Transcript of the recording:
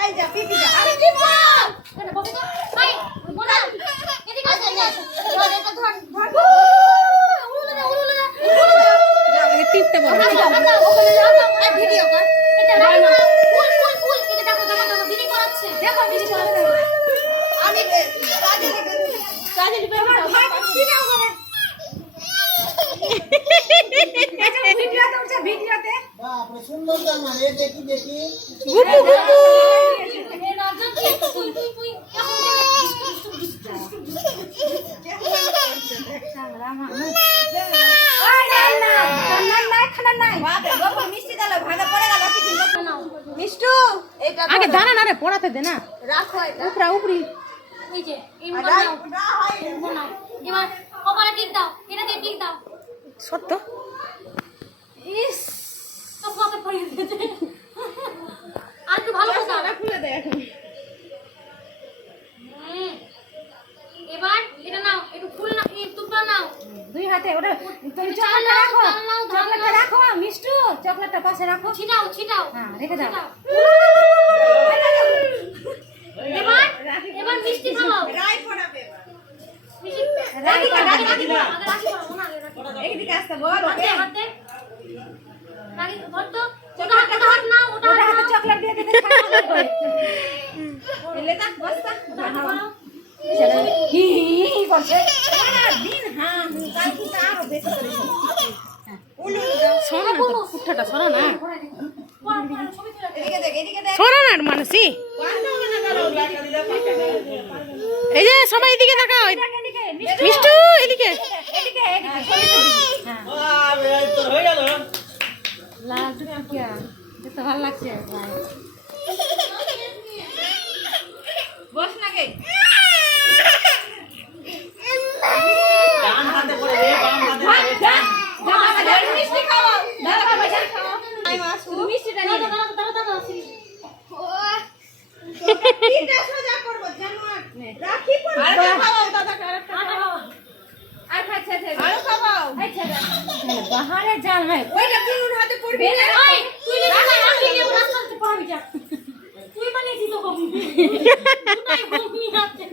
এই যা পিপি যা আরে দীপা এটা বসে তো ভাই বোনা এদিকে আসো ধর এটা ধর উড়ুলে না আগে টিপতে বলো ওখানে যাও এই ভিডিও কর এটা রাখো ফুল এটা দেখো দেখো ভিডিও করাচ্ছে দেখো ভিডিও করাচ্ছে আমি কাজে লিবে ভাই কি নাও করে এটা ভিডিওতে উঠছে ভিডিওতে বাপ রে সুন্দর জামা রে দেখি দেখি গুপু গুপু এ নজর তুই তুই ওই নাই না নাই খানা নাই বাপ রে বাপ মিষ্টি দাও ভাগা পড়ে গেল টিফিন করতে নাও মিষ্টু এটা আগে দানা না রে পড়াতে দে না রাখো এটা উপরা উপরি এই যে এই নাও না হয় নাও এবার কপালে টিক দাও এটা দিয়ে টিক দাও সত্য ইস তো ফটো পড়ে দিতে আর একটু ভালো করে দাও খুলে দে এখন এবার এটা নাও একটু ফুল না এই টুকরা নাও দুই হাতে ওটা তুমি চকলেটটা রাখো চকলেটটা রাখো মিষ্টু চকলেটটা পাশে রাখো ছিটাও হ্যাঁ রেখে দাও এবার মিষ্টি খাও রাই পড়াবে মিষ্টি রাই আগে পড়াবে রাখি পারবো না আগে এইদিকে আসতে বল হাতে ওকে হাতে রাখি ধর তো ওটা হাত নাও ওটা ওটা হাতে হাত চকলেট দিয়ে দিতে খাওয়া করে এলে তা বস্তা নাও চলো হি হি করছে সারা দিন হ্যাঁ কাল কি আরো বেশি করে উলু সরা না তো পুঠাটা সরা না ছবি তুলে এদিকে দেখ সরা না মানসি এই যে সবাই এদিকে তাকাও এদিকে মিষ্টু এদিকে এদিকে হ্যাঁ তোর হয়ে গেল লাল টুকিয়া দেখতে ভালো লাগছে বস না গে ডান হাতে পড়ে রে বাম হাতে পড়ে দাদা মিষ্টি খাও দাদা পয়সা খাও আই মাস মিষ্টিটা নিয়ে দাঁড়া তিনটা সোজা করব জানোয়ার রাখি পড় আর খাও দাদা আর খাচ্ছে আর খাও বাহারে জাল হয় ওইটা কিনুন হাতে পড়বি না ওই তুই রাখি নিয়ে রাস্তাতে পড়াবি যা তুই বানিয়েছিস তো কবি দুটাই বমি আছে